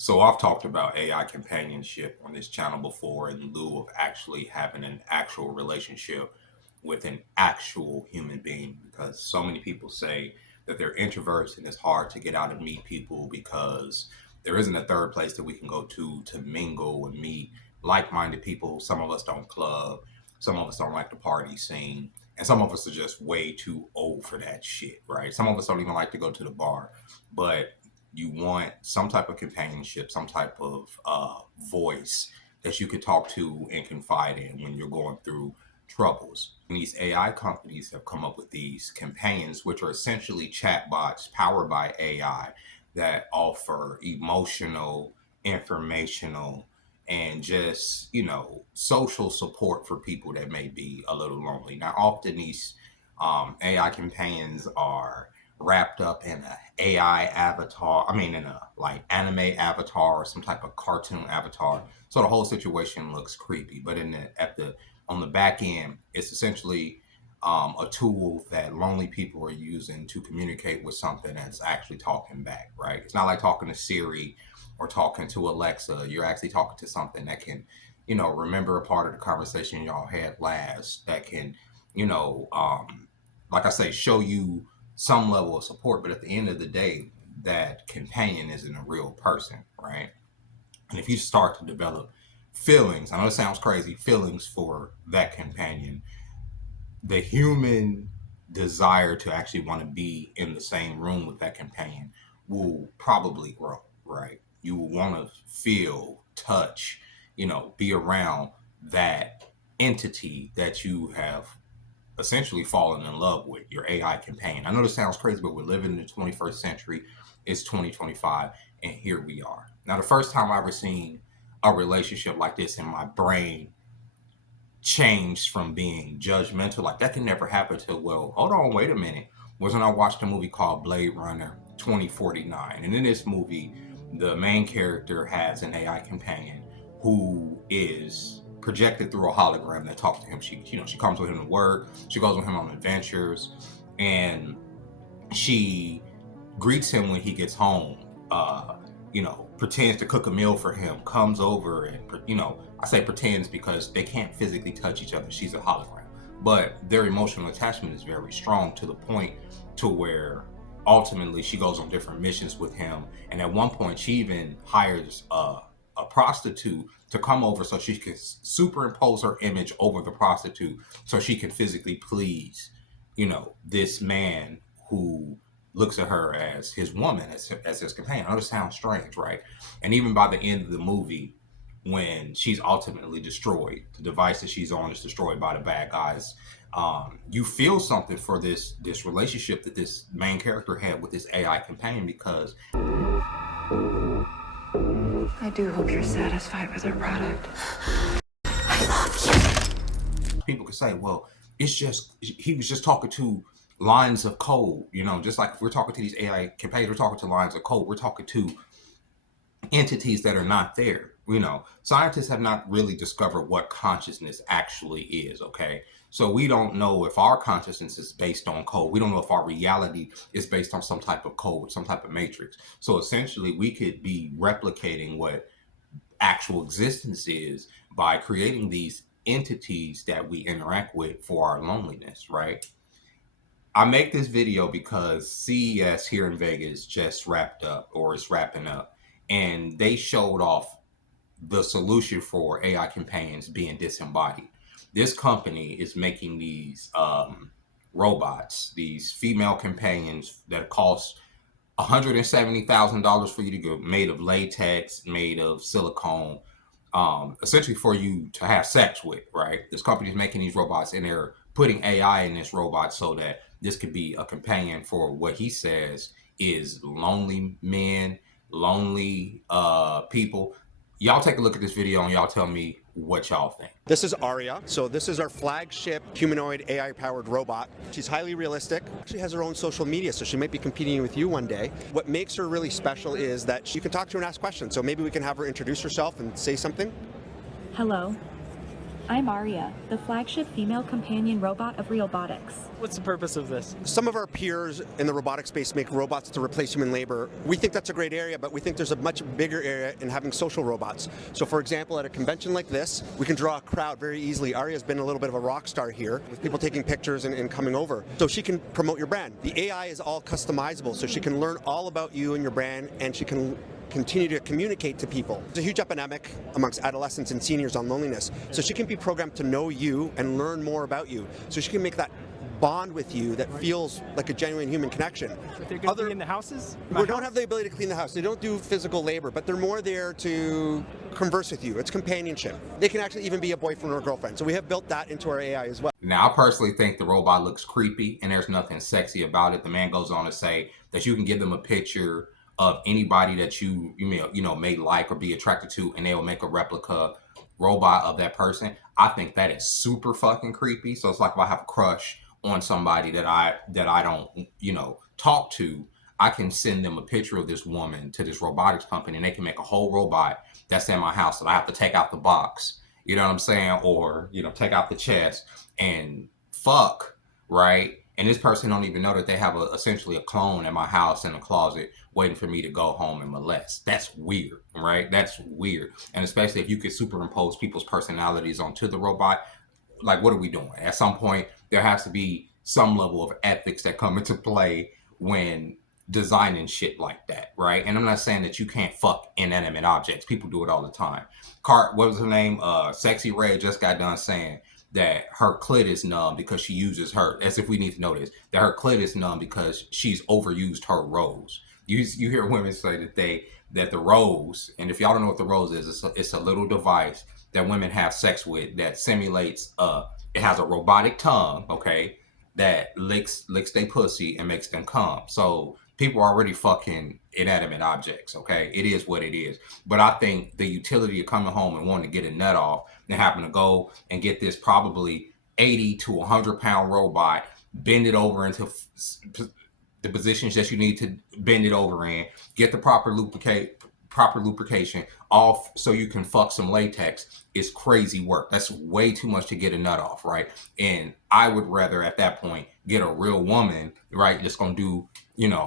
So I've talked about AI companionship on this channel before in lieu of actually having an actual relationship with an actual human being because so many people say that they're introverts and it's hard to get out and meet people because there isn't a third place that we can go to mingle and meet like-minded people. Some of us don't club, some of us don't like the party scene, and some of us are just way too old for that shit, right? Some of us don't even like to go to the bar, but you want some type of companionship, some type of voice that you could talk to and confide in when you're going through troubles. And these AI companies have come up with these companions, which are essentially chatbots powered by AI that offer emotional, informational, and just, social support for people that may be a little lonely. Now, often these AI companions are wrapped up in a AI avatar. I mean, in a like anime avatar or some type of cartoon avatar. So the whole situation looks creepy. But on the back end, it's essentially a tool that lonely people are using to communicate with something that's actually talking back. Right? It's not like talking to Siri or talking to Alexa. You're actually talking to something that can, remember a part of the conversation y'all had last. That can, you know, like I say, show you some level of support. But at the end of the day, that companion isn't a real person, right? And if you start to develop feelings, I know it sounds crazy, feelings for that companion, the human desire to actually want to be in the same room with that companion will probably grow, right? You will want to feel, touch, be around that entity that you have essentially fallen in love with, your AI companion. I know this sounds crazy, but we're living in the 21st century. It's 2025, and here we are. Now, the first time I ever seen a relationship like this in my brain changed from being judgmental, like that can never happen, to, well, hold on, wait a minute, was when I watched a movie called Blade Runner 2049. And in this movie, the main character has an AI companion who is projected through a hologram that talks to him. She comes with him to work, she goes with him on adventures, and she greets him when he gets home. Pretends to cook a meal for him, comes over and, I say pretends because they can't physically touch each other. She's a hologram. But their emotional attachment is very strong to the point to where ultimately she goes on different missions with him. And at one point, she even hires a prostitute to come over so she can superimpose her image over the prostitute so she can physically please, this man who looks at her as his woman, as his companion. I know this sounds strange, right? And even by the end of the movie, when she's ultimately destroyed, the device that she's on is destroyed by the bad guys. You feel something for this relationship that this main character had with this AI companion, because I do hope you're satisfied with our product. people could say, well, it's just, he was just talking to lines of code, just like if we're talking to these AI companions, we're talking to lines of code, we're talking to entities that are not there. Scientists have not really discovered what consciousness actually is. Okay, so we don't know if our consciousness is based on code. We don't know if our reality is based on some type of code, some type of matrix. So essentially we could be replicating what actual existence is by creating these entities that we interact with for our loneliness, right? I make this video because CES here in Vegas just wrapped up, or is wrapping up, and they showed off the solution for AI companions being disembodied. This company is making these robots, these female companions that cost $170,000 for you to go, made of latex, made of silicone, essentially for you to have sex with, right? This company is making these robots, and they're putting AI in this robot so that this could be a companion for what he says is lonely men, lonely people. Y'all take a look at this video and y'all tell me what y'all think. This is Aria. So this is our flagship humanoid AI-powered robot. She's highly realistic. She has her own social media, so she might be competing with you one day. What makes her really special is that you can talk to her and ask questions. So maybe we can have her introduce herself and say something. Hello. I'm Aria, the flagship female companion robot of Realbotics. What's the purpose of this? Some of our peers in the robotic space make robots to replace human labor. We think that's a great area, but we think there's a much bigger area in having social robots. So for example, at a convention like this, we can draw a crowd very easily. Aria's been a little bit of a rock star here, with people taking pictures and coming over. So she can promote your brand. The AI is all customizable, so she can learn all about you and your brand, and she can continue to communicate to people. There's a huge epidemic amongst adolescents and seniors on loneliness. So she can be programmed to know you and learn more about you. So she can make that bond with you that feels like a genuine human connection. But they're going to be in the houses? We don't have the ability to clean the house. They don't do physical labor, but they're more there to converse with you. It's companionship. They can actually even be a boyfriend or girlfriend. So we have built that into our AI as well. Now, I personally think the robot looks creepy and there's nothing sexy about it. The man goes on to say that you can give them a picture of anybody that you may like or be attracted to, and they will make a replica robot of that person. I think that is super fucking creepy. So it's like if I have a crush on somebody that I don't talk to, I can send them a picture of this woman to this robotics company, and they can make a whole robot that's in my house that I have to take out the box. You know what I'm saying? Or take out the chest and fuck, right? And this person don't even know that they have essentially a clone in my house in the closet waiting for me to go home and molest. That's weird, right? That's weird. And especially if you could superimpose people's personalities onto the robot, like, what are we doing? At some point, there has to be some level of ethics that come into play when designing shit like that, right? And I'm not saying that you can't fuck inanimate objects. People do it all the time. What was her name? Sexy Red just got done saying that her clit is numb because she uses as if we need to know this, that her clit is numb because she's overused her rose. You hear women say that the rose, and if y'all don't know what the rose is, it's a little device that women have sex with that simulates, it has a robotic tongue, okay, that licks their pussy and makes them come. So people are already fucking inanimate objects, okay? It is what it is. But I think the utility of coming home and wanting to get a nut off and having to go and get this probably 80 to 100-pound robot, bend it over into the positions that you need to bend it over in, get the proper lubrication off so you can fuck some latex, is crazy work. That's way too much to get a nut off, right? And I would rather at that point get a real woman, right, that's gonna do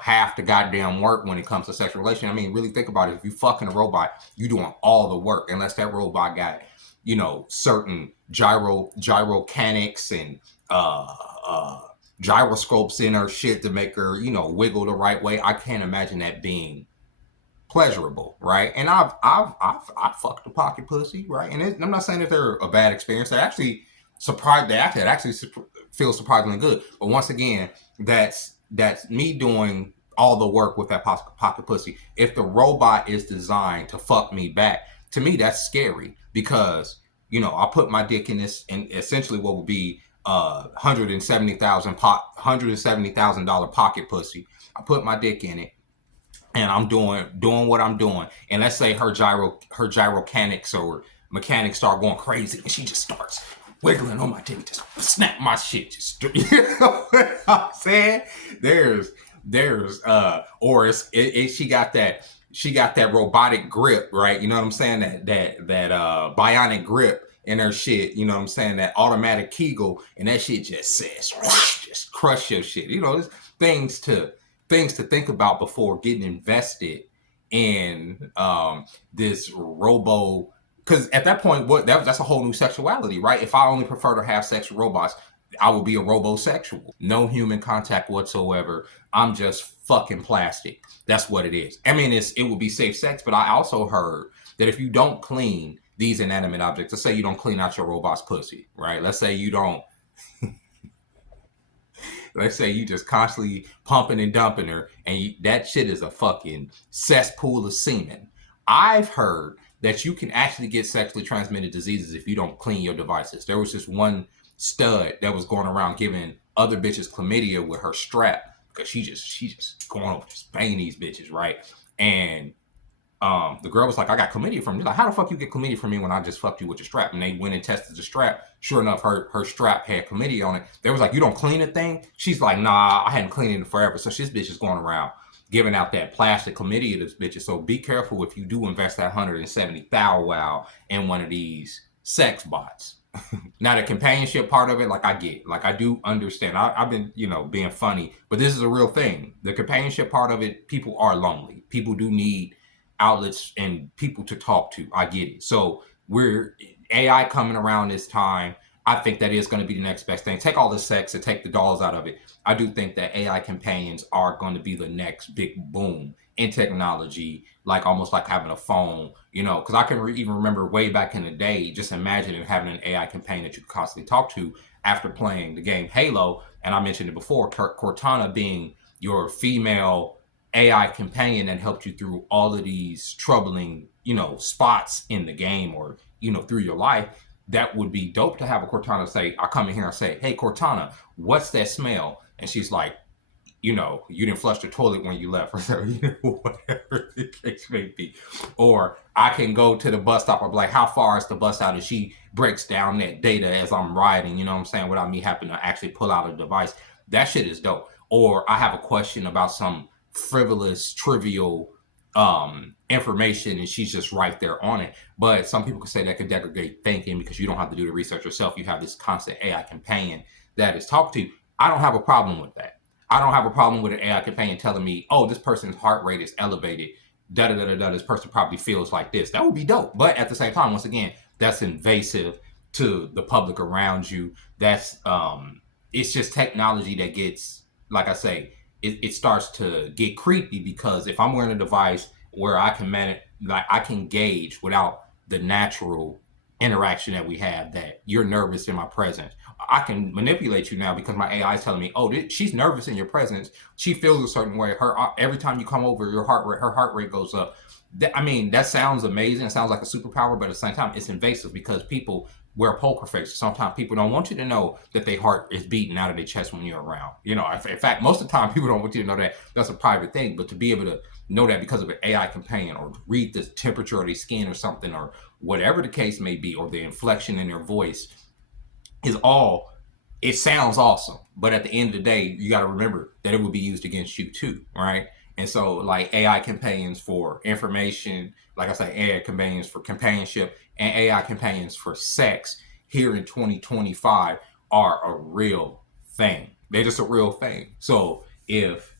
half the goddamn work when it comes to sexual relation. I mean, really think about it. If you fucking a robot, you doing all the work, unless that robot got certain gyrocanics and gyroscopes in her shit to make her wiggle the right way. I can't imagine that being pleasurable, right? And I've fucked a pocket pussy, right? And I'm not saying that they're a bad experience. They actually feel surprisingly good. But once again, that's me doing all the work with that pocket pussy. If the robot is designed to fuck me back, to me that's scary, because I put my dick in this, in essentially what would be $170,000 pocket pussy. I put my dick in it, and I'm doing what I'm doing. And let's say her gyrocanics or mechanics start going crazy, and she just starts wiggling on my dick, just snap my shit. Just, you know what I'm saying? She got that robotic grip, right? You know what I'm saying? That bionic grip in her shit. You know what I'm saying? That automatic Kegel, and that shit just says, just crush your shit. There's things to think about before getting invested in this Robo. Because at that point, that's a whole new sexuality, right? If I only prefer to have sex with robots, I would be a Robosexual. No human contact whatsoever. I'm just fucking plastic. That's what it is. I mean, it would be safe sex, but I also heard that if you don't clean these inanimate objects, let's say you don't clean out your robot's pussy, right? Let's say you don't. Let's say you just constantly pumping and dumping her, and that shit is a fucking cesspool of semen. I've heard that you can actually get sexually transmitted diseases if you don't clean your devices. There was this one stud that was going around giving other bitches chlamydia with her strap, because she just going over just banging these bitches, right? And the girl was like, I got chlamydia from you. Like, how the fuck you get chlamydia from me when I just fucked you with your strap? And they went and tested the strap. Sure enough, her strap had chlamydia on it. They was like, you don't clean the thing? She's like, nah, I hadn't cleaned it forever. So this bitch is going around giving out that plastic chlamydia to this bitches. So be careful if you do invest that $170,000 in one of these sex bots. Now the companionship part of it, like I get, like I do understand. I've been, being funny, but this is a real thing. The companionship part of it, people are lonely. People do need outlets and people to talk to. I get it. So we're AI coming around this time. I think that is going to be the next best thing. Take all the sex and take the dolls out of it. I do think that AI companions are going to be the next big boom in technology, like almost like having a phone, because I can even remember way back in the day, just imagining having an AI companion that you could constantly talk to after playing the game Halo. And I mentioned it before, Cortana being your female AI companion that helped you through all of these troubling, spots in the game or, through your life. That would be dope to have a Cortana say, I come in here and say, hey, Cortana, what's that smell? And she's like, you didn't flush the toilet when you left, or so, whatever the case may be. Or I can go to the bus stop and be like, how far is the bus out? And she breaks down that data as I'm riding, you know what I'm saying, without me having to actually pull out a device. That shit is dope. Or I have a question about some frivolous, trivial information, and she's just right there on it. But some people could say that could degrade thinking because you don't have to do the research yourself. You have this constant AI companion that is talking to you. I don't have a problem with that. I don't have a problem with an AI companion telling me, oh, this person's heart rate is elevated. Da da da da da. This person probably feels like this. That would be dope. But at the same time, once again, that's invasive to the public around you. That's it's just technology that gets, like I say, it starts to get creepy because if I'm wearing a device where I can manage, like I can gauge without the natural interaction that we have that you're nervous in my presence. I can manipulate you now because my AI is telling me, oh, she's nervous in your presence. She feels a certain way. Every time you come over, her heart rate goes up. That sounds amazing. It sounds like a superpower, but at the same time, it's invasive because people wear poker faces. Sometimes people don't want you to know that their heart is beating out of their chest when you're around. In fact, most of the time, people don't want you to know that. That's a private thing. But to be able to know that because of an AI companion or read the temperature of their skin or something or whatever the case may be, or the inflection in their voice is all, it sounds awesome. But at the end of the day, you got to remember that it will be used against you too, right? And so like AI companions for information, like I say, AI companions for companionship and AI companions for sex here in 2025 are a real thing. They're just a real thing. So if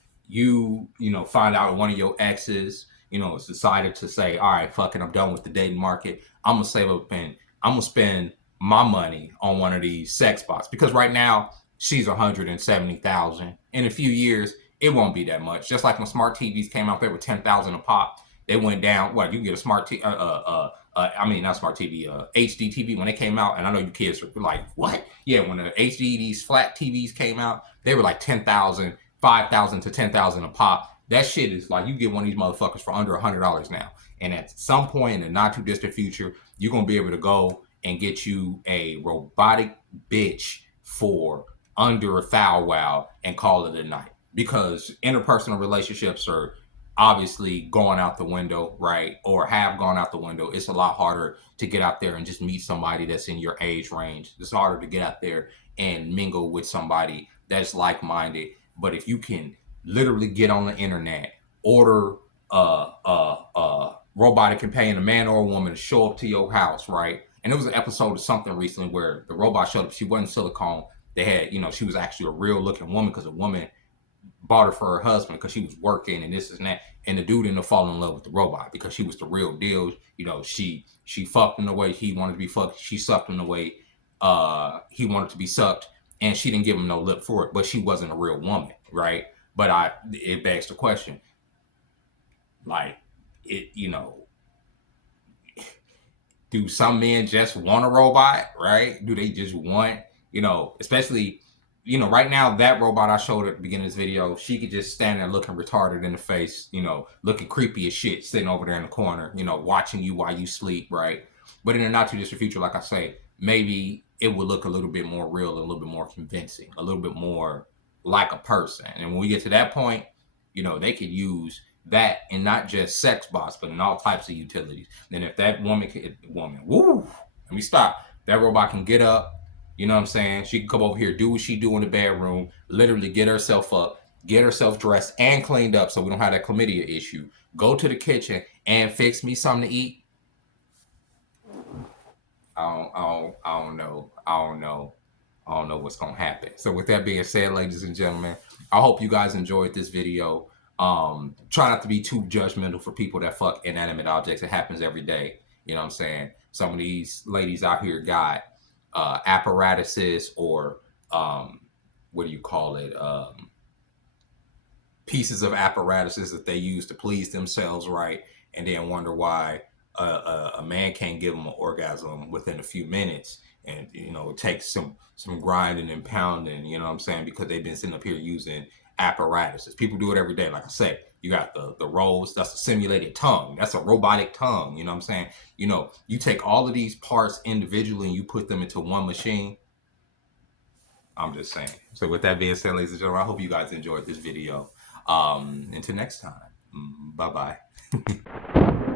find out one of your exes, has decided to say, all right, fuck it, I'm done with the dating market. I'm going to save up and I'm going to spend my money on one of these sex bots because right now she's 170,000. In a few years, it won't be that much. Just like when smart TVs came out, they were 10,000 a pop. They went down. What, you can get a smart TV? Not smart TV. HD TV when they came out, and I know you kids are like, what? Yeah, when the HD these flat TVs came out, they were like 10,000, 5,000 to 10,000 a pop. That shit is like you get one of these motherfuckers for under $100 now. And at some point in the not too distant future, you're gonna be able to go and get you a robotic bitch for under a thou wow and call it a night. Because interpersonal relationships are obviously going out the window, right? Or have gone out the window. It's a lot harder to get out there and just meet somebody that's in your age range. It's harder to get out there and mingle with somebody that's like-minded. But if you can literally get on the internet, order a robotic companion, a man or a woman, to show up to your house, right? And there was an episode of something recently where the robot showed up. She wasn't silicone. They had, she was actually a real looking woman because a woman bought her for her husband because she was working and this and that. And the dude ended up falling in love with the robot because she was the real deal. She fucked him the way he wanted to be fucked. She sucked him the way he wanted to be sucked. And she didn't give him no lip for it, but she wasn't a real woman, right? But it begs the question, like, do some men just want a robot, right? Do they just want, especially, right now, that robot I showed at the beginning of this video, she could just stand there looking retarded in the face, looking creepy as shit, sitting over there in the corner, watching you while you sleep, right? But in the not too distant future, like I say, maybe it would look a little bit more real, a little bit more convincing, a little bit more like a person. And when we get to that point, they could use that in not just sex bots, but in all types of utilities. Then if that woman, let me stop. That robot can get up, you know what I'm saying? She can come over here, do what she do in the bedroom, literally get herself up, get herself dressed and cleaned up so we don't have that chlamydia issue. Go to the kitchen and fix me something to eat. I don't know. I don't know what's gonna happen. So with that being said, ladies and gentlemen, I hope you guys enjoyed this video. Try not to be too judgmental for people that fuck inanimate objects. It happens every day. You know what I'm saying? Some of these ladies out here got apparatuses or what do you call it? Pieces of apparatuses that they use to please themselves, right? And then wonder why a man can't give them an orgasm within a few minutes. And you know, it takes some grinding and pounding. You know what I'm saying? Because they've been sitting up here using apparatuses. People do it every day. Like I said, you got the rolls. That's a simulated tongue. That's a robotic tongue. You know what I'm saying? You know, you take all of these parts individually and you put them into one machine. I'm just saying. So with that being said, ladies and gentlemen, I hope you guys enjoyed this video. Until next time, bye bye.